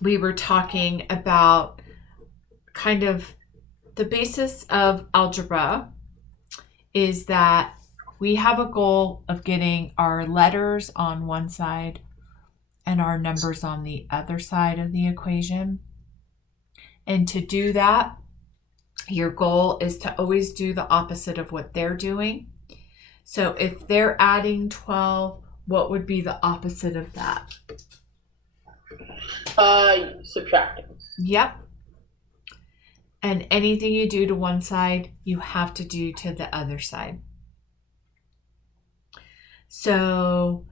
we were talking about kind of the basis of algebra is that we have a goal of getting our letters on one side and our numbers on the other side of the equation. And to do that, your goal is to always do the opposite of what they're doing. So if they're adding 12, what would be the opposite of that? Subtracting. Yep. And anything you do to one side, you have to do to the other side. So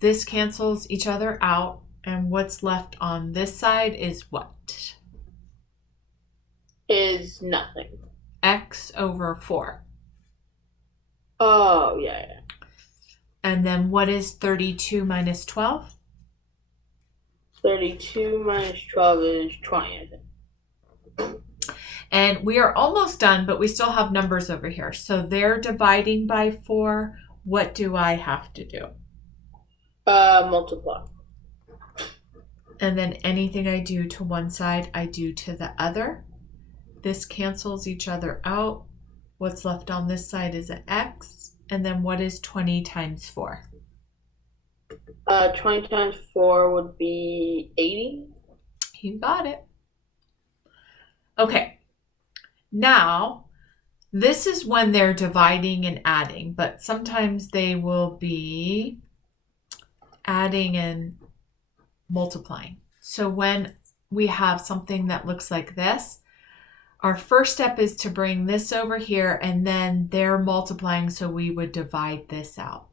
this cancels each other out, and what's left on this side is what? Is nothing. X over 4. Oh, yeah. And then what is 32 minus 12? 32 minus 12 is 20, I think. And we are almost done, but we still have numbers over here. So they're dividing by 4. What do I have to do? Multiply. And then anything I do to one side, I do to the other. This cancels each other out. What's left on this side is an X. And then what is 20 times 4? 20 times 4 would be 80. You got it. Okay. Now, this is when they're dividing and adding, but sometimes they will be adding and multiplying. So when we have something that looks like this, our first step is to bring this over here, and then they're multiplying, so we would divide this out.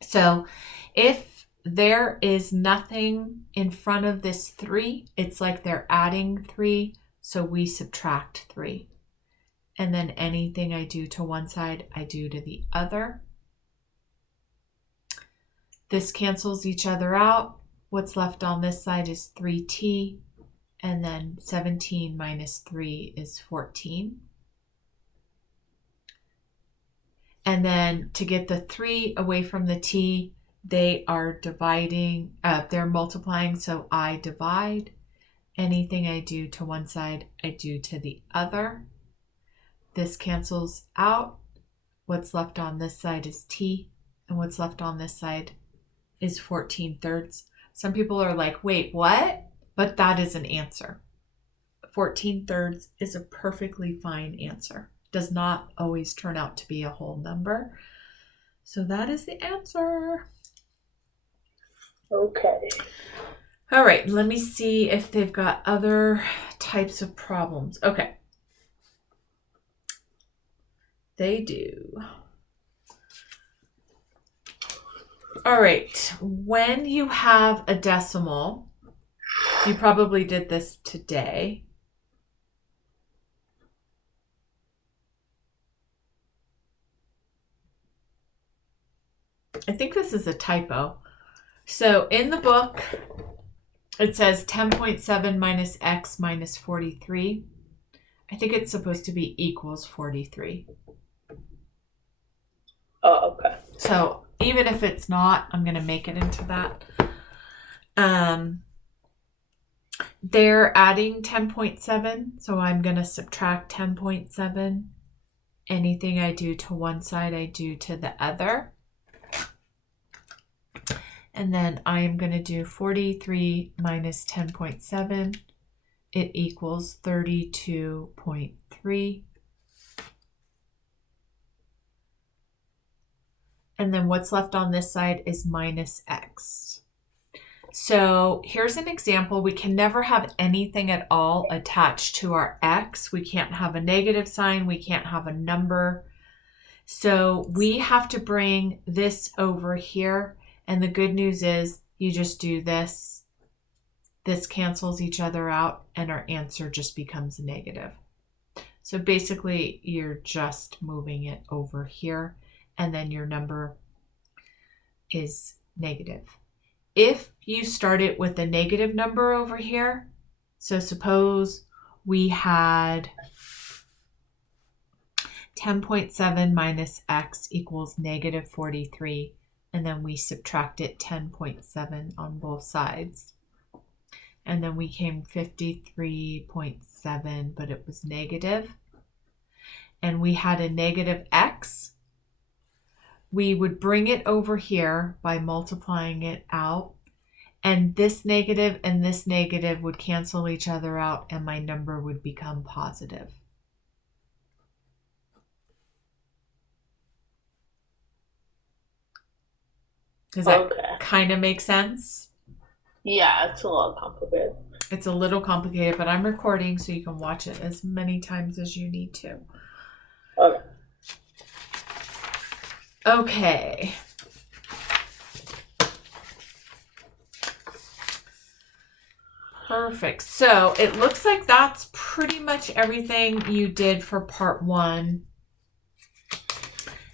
So if there is nothing in front of this 3, it's like they're adding 3, so we subtract 3. And then anything I do to one side, I do to the other. This cancels each other out. What's left on this side is 3t. And then 17 minus 3 is 14. And then to get the 3 away from the t, they are dividing, they're multiplying, so I divide. Anything I do to one side, I do to the other. This cancels out. What's left on this side is t, and what's left on this side is 14/3. Some people are like, wait, what? But that is an answer. 14/3 is a perfectly fine answer. Does not always turn out to be a whole number. So that is the answer. Okay. All right, let me see if they've got other types of problems. Okay. They do. All right, when you have a decimal, you probably did this today. I think this is a typo. So in the book, it says 10.7 minus x minus 43. I think it's supposed to be equals 43. Oh, okay. So even if it's not, I'm going to make it into that. They're adding 10.7, so I'm going to subtract 10.7. Anything I do to one side, I do to the other. And then I am going to do 43 minus 10.7. It equals 32.3. And then what's left on this side is minus x. So here's an example. We can never have anything at all attached to our x. We can't have a negative sign. We can't have a number. So we have to bring this over here. And the good news is you just do this. This cancels each other out, and our answer just becomes negative. So basically, you're just moving it over here, and then your number is negative. If you start it with a negative number over here, so suppose we had 10.7 minus x equals negative 43, and then we subtracted 10.7 on both sides. and then we came 53.7, but it was negative. And we had a negative x. We would bring it over here by multiplying it out. And this negative would cancel each other out, and my number would become positive. Does that kind of make sense? Yeah, it's a little complicated. It's a little complicated, but I'm recording so you can watch it as many times as you need to. Okay. Okay. Perfect. So it looks like that's pretty much everything you did for part 1.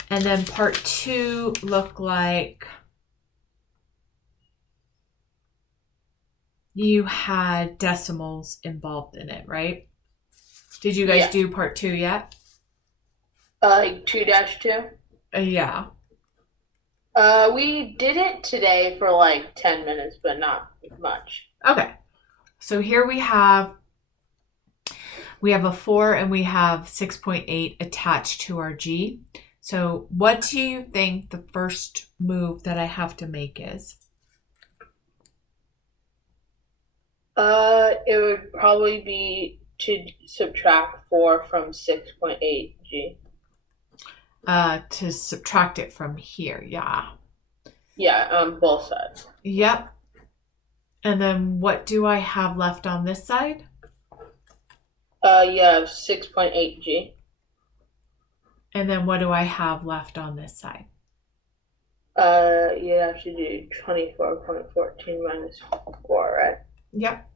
And then part 2 looked like you had decimals involved in it, right? Did you guys do part 2 yet? 2-2? Yeah. We did it today for like 10 minutes, but not much. Okay. So here we have a 4 and we have 6.8 attached to our G. So what do you think the first move that I have to make is? It would probably be to subtract 4 from 6.8 G. To subtract it from here, yeah. Yeah, on both sides. Yep. And then what do I have left on this side? You have 6.8 G. And then what do I have left on this side? You have to do 24.14 minus 4, right? Yep.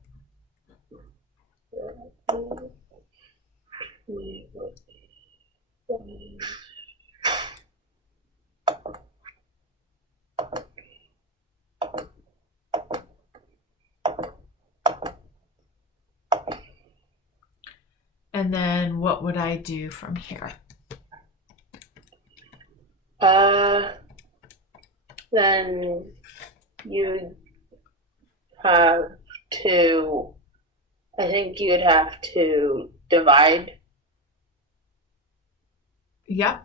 And then what would I do from here? Then you have to, I think you'd have to divide. Yep.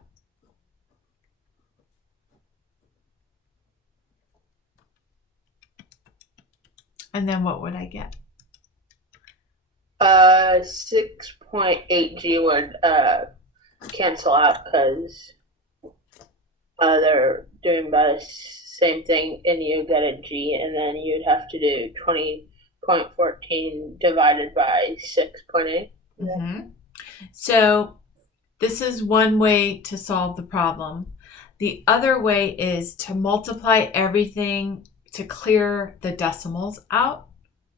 And then what would I get? 6.8 G would cancel out because they're doing about the same thing, and you get a G, and then you'd have to do 20.14 divided by 6.8. Mm-hmm. So this is one way to solve the problem. The other way is to multiply everything to clear the decimals out.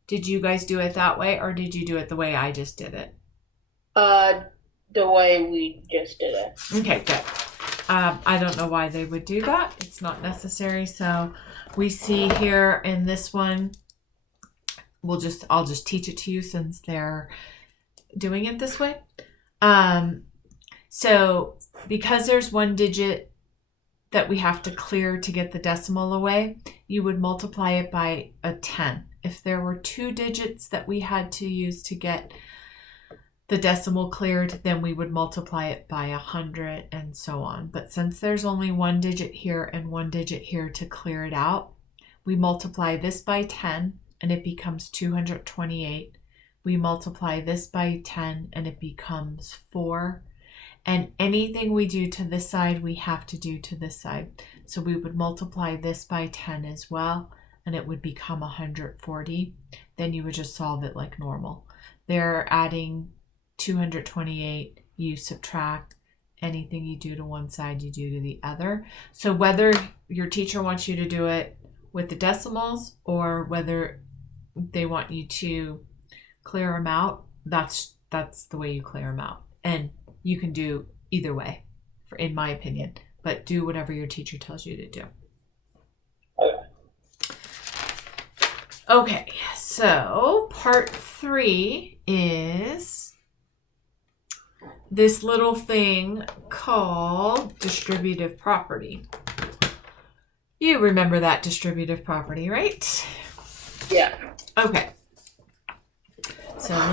Did you guys do it that way, or did you do it the way I just did it? The way we just did it. Okay, good. I don't know why they would do that. It's not necessary. So we see here in this one, I'll just teach it to you since they're doing it this way. So because there's one digit that we have to clear to get the decimal away, you would multiply it by a 10. If there were 2 digits that we had to use to get the decimal cleared, then we would multiply it by 100 and so on. But since there's only 1 digit here and 1 digit here to clear it out, we multiply this by 10 and it becomes 228. We multiply this by 10 and it becomes 4. And anything we do to this side, we have to do to this side. So we would multiply this by 10 as well, and it would become 140. Then you would just solve it like normal. They're adding 228, you subtract. Anything you do to one side, you do to the other. So whether your teacher wants you to do it with the decimals or whether they want you to clear them out, that's the way you clear them out. And you can do either way, in my opinion, but do whatever your teacher tells you to do. Okay, so part 3 is this little thing called distributive property. You remember that distributive property, right? Yeah. Okay.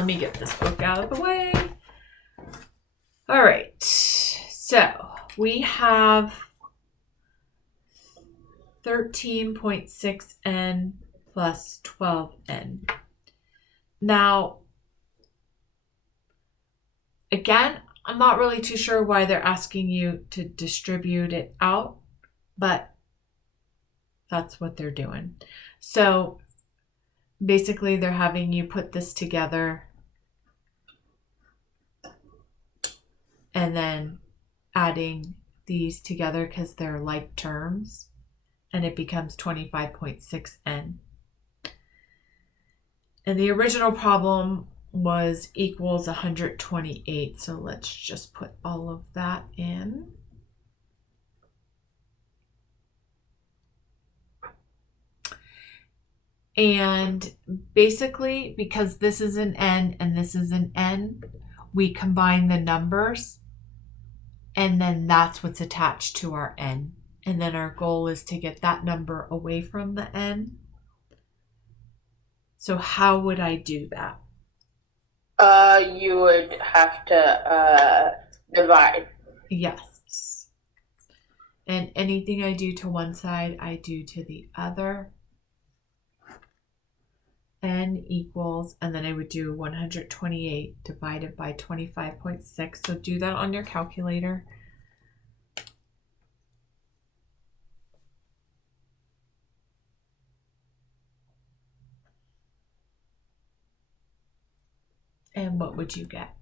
me get this book out of the way. All right, so we have 13.6n plus 12n. Now, again, I'm not really too sure why they're asking you to distribute it out, but that's what they're doing. So basically, they're having you put this together and then adding these together because they're like terms, and it becomes 25.6n. And the original problem was equals 128. So let's just put all of that in. And basically, because this is an n and this is an n, we combine the numbers, and then that's what's attached to our n. And then our goal is to get that number away from the n. So how would I do that? You would have to divide. Yes. And anything I do to one side, I do to the other. N equals, and then I would do 128 divided by 25.6. So do that on your calculator. And what would you get?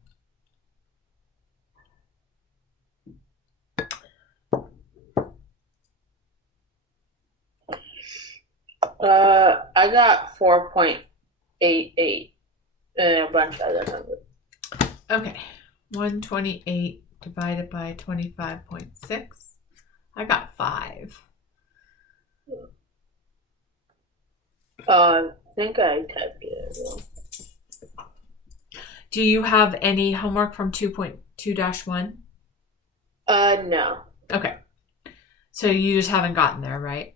I got 4.88 and a bunch of other numbers. Okay, 128 divided by 25.6. I got 5. I think I typed it wrong. Do you have any homework from 2.2-1? No. Okay. So you just haven't gotten there, right?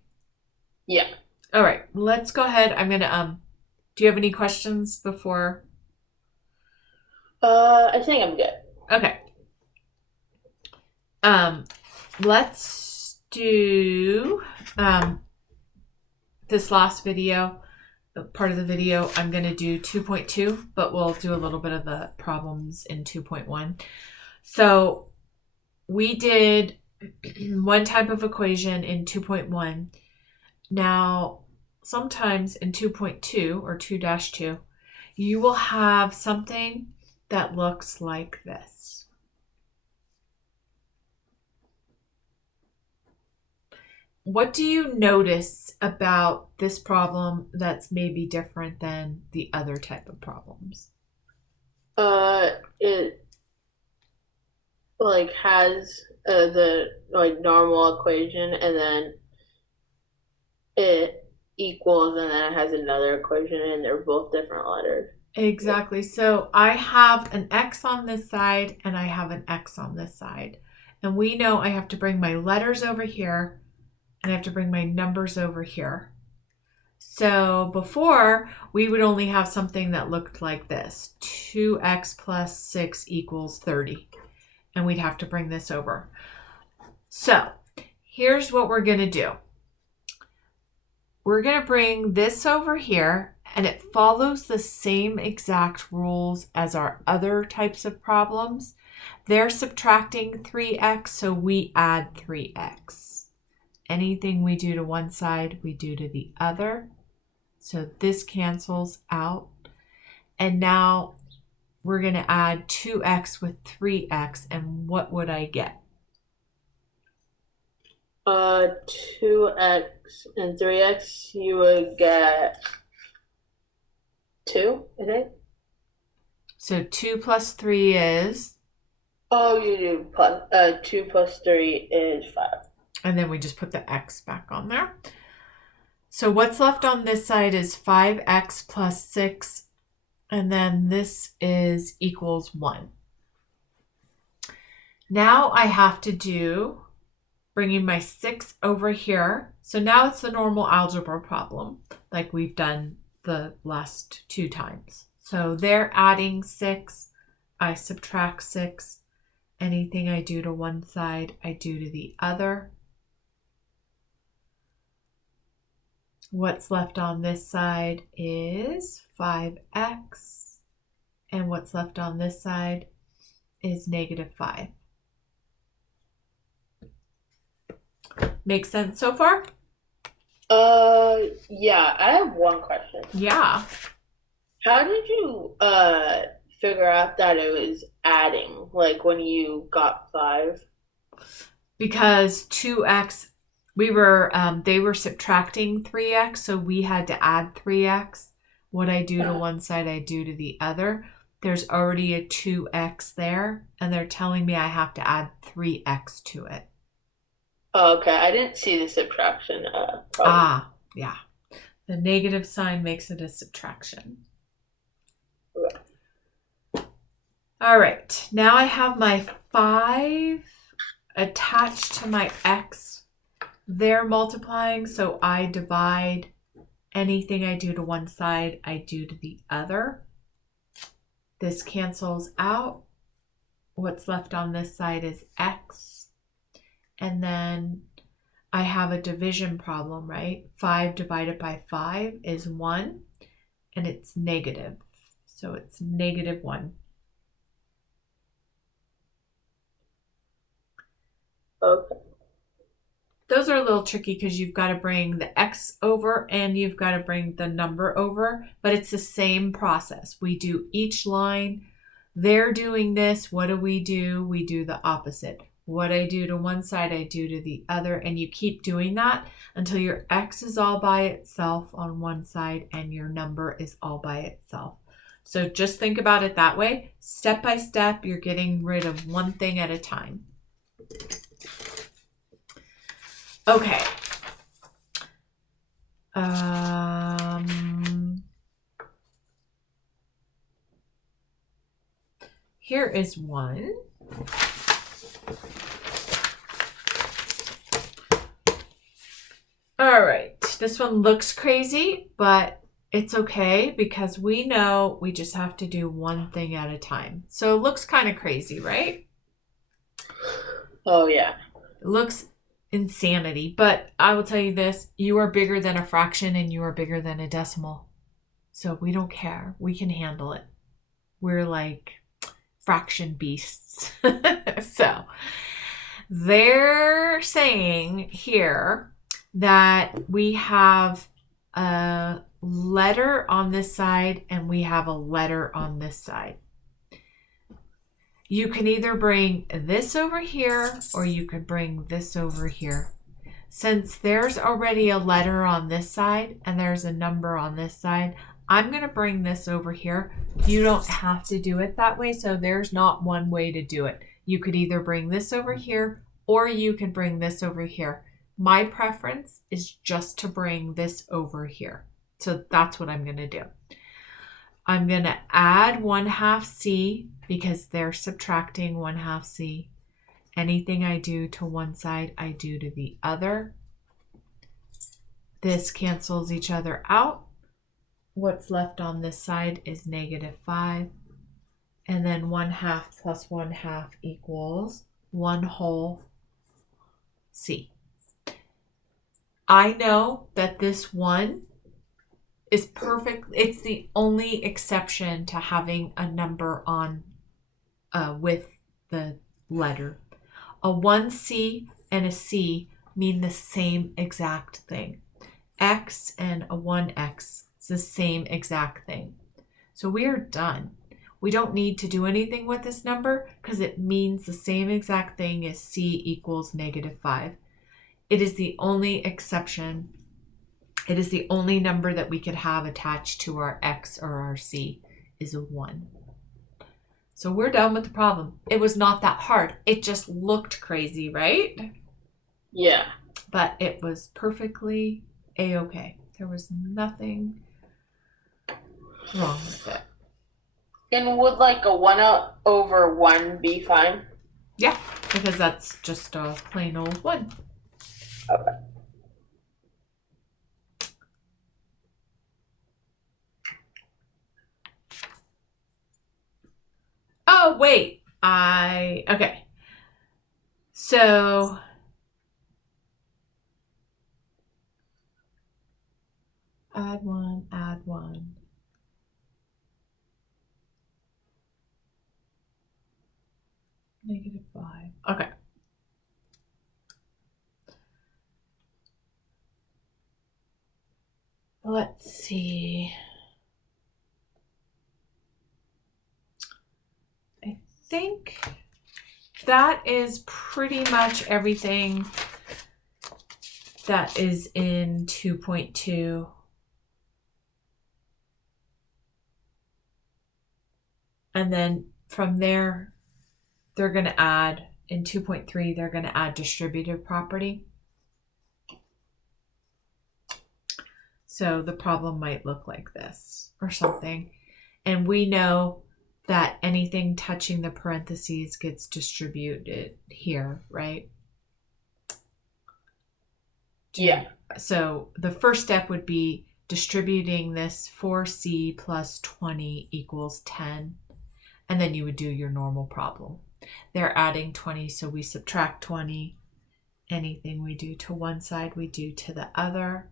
Yeah. All right, let's go ahead. I'm going to, do you have any questions before? I think I'm good. Okay. Let's do, this last video, part of the video, I'm going to do 2.2, but we'll do a little bit of the problems in 2.1. So we did one type of equation in 2.1. Now, sometimes in 2.2 or 2-2, you will have something that looks like this. What do you notice about this problem that's maybe different than the other type of problems? It like has the like normal equation, and then it equals, and then it has another equation, and they're both different letters. Exactly. So I have an x on this side and I have an x on this side. And we know I have to bring my letters over here and I have to bring my numbers over here. So before, we would only have something that looked like this. 2x plus 6 equals 30. And we'd have to bring this over. So here's what we're going to do. We're going to bring this over here, and it follows the same exact rules as our other types of problems. They're subtracting 3x, so we add 3x. Anything we do to one side, we do to the other. So this cancels out. And now we're going to add 2x with 3x, and what would I get? 2x and 3x, you would get 2, I think. So 2 plus 3 is? Oh, you do plus 2 plus 3 is 5. And then we just put the x back on there. So what's left on this side is 5x plus 6, and then this is equals 1. Now I have to do bringing my 6 over here. So now it's the normal algebra problem like we've done the last 2 times. So they're adding 6. I subtract 6. Anything I do to one side, I do to the other. What's left on this side is 5x. And what's left on this side is -5. Make sense so far? Yeah, I have one question. Yeah. How did you figure out that it was adding, like when you got 5? Because 2x, they were subtracting 3x, so we had to add 3x. What I do to one side, I do to the other. There's already a 2x there, and they're telling me I have to add 3x to it. Oh, okay, I didn't see the subtraction problem. Ah, yeah. The negative sign makes it a subtraction. Okay. All right, now I have my 5 attached to my x. They're multiplying, so I divide. Anything I do to one side, I do to the other. This cancels out. What's left on this side is x. And then I have a division problem, right? 5 divided by 5 is 1, and it's negative. So it's -1. Okay. Those are a little tricky because you've got to bring the x over and you've got to bring the number over, but it's the same process. We do each line. They're doing this. What do? We do the opposite. What I do to one side, I do to the other, and you keep doing that until your x is all by itself on one side and your number is all by itself. So just think about it that way. Step by step, you're getting rid of one thing at a time. Okay. Here is one. All right. This one looks crazy, but it's okay because we know we just have to do one thing at a time. So it looks kind of crazy, right? Oh, yeah. It looks insanity, but I will tell you this, you are bigger than a fraction and you are bigger than a decimal. So we don't care. We can handle it. We're like fraction beasts. So they're saying here that we have a letter on this side and we have a letter on this side. You can either bring this over here or you could bring this over here. Since there's already a letter on this side and there's a number on this side, I'm going to bring this over here. You don't have to do it that way, so there's not one way to do it. You could either bring this over here or you can bring this over here. My preference is just to bring this over here. So that's what I'm going to do. I'm going to add 1/2 c because they're subtracting 1/2 c. Anything I do to one side, I do to the other. This cancels each other out. What's left on this side is -5. And then 1/2 plus 1/2 equals 1/2 c. I know that this one is perfect. It's the only exception to having a number on with the letter. A 1c and a c mean the same exact thing. X and a 1x is the same exact thing. So we are done. We don't need to do anything with this number because it means the same exact thing as c equals -5. It is the only exception. It is the only number that we could have attached to our x or our c is a 1. So we're done with the problem. It was not that hard. It just looked crazy, right? Yeah. But it was perfectly a-okay. There was nothing wrong with it. And would like a 1/1 be fine? Yeah, because that's just a plain old 1. Okay. Oh, wait. Okay. So add 1, add 1. -5. Okay. Let's see. I think that is pretty much everything that is in 2.2. And then from there, they're going to add, in 2.3, they're going to add distributive property. So the problem might look like this or something. And we know that anything touching the parentheses gets distributed here, right? Yeah. So the first step would be distributing this 4c plus 20 equals 10. And then you would do your normal problem. They're adding 20, so we subtract 20. Anything we do to one side, we do to the other.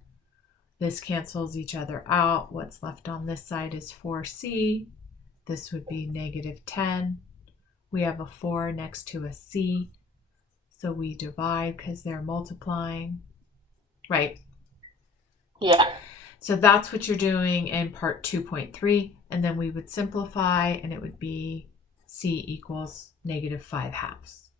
This cancels each other out. What's left on this side is 4c. This would be -10. We have a 4 next to a c, so we divide because they're multiplying, right? Yeah. So that's what you're doing in part 2.3, and then we would simplify, and it would be c equals -5/2.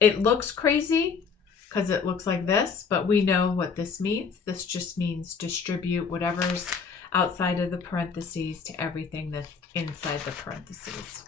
It looks crazy because it looks like this, but we know what this means. This just means distribute whatever's outside of the parentheses to everything that's inside the parentheses.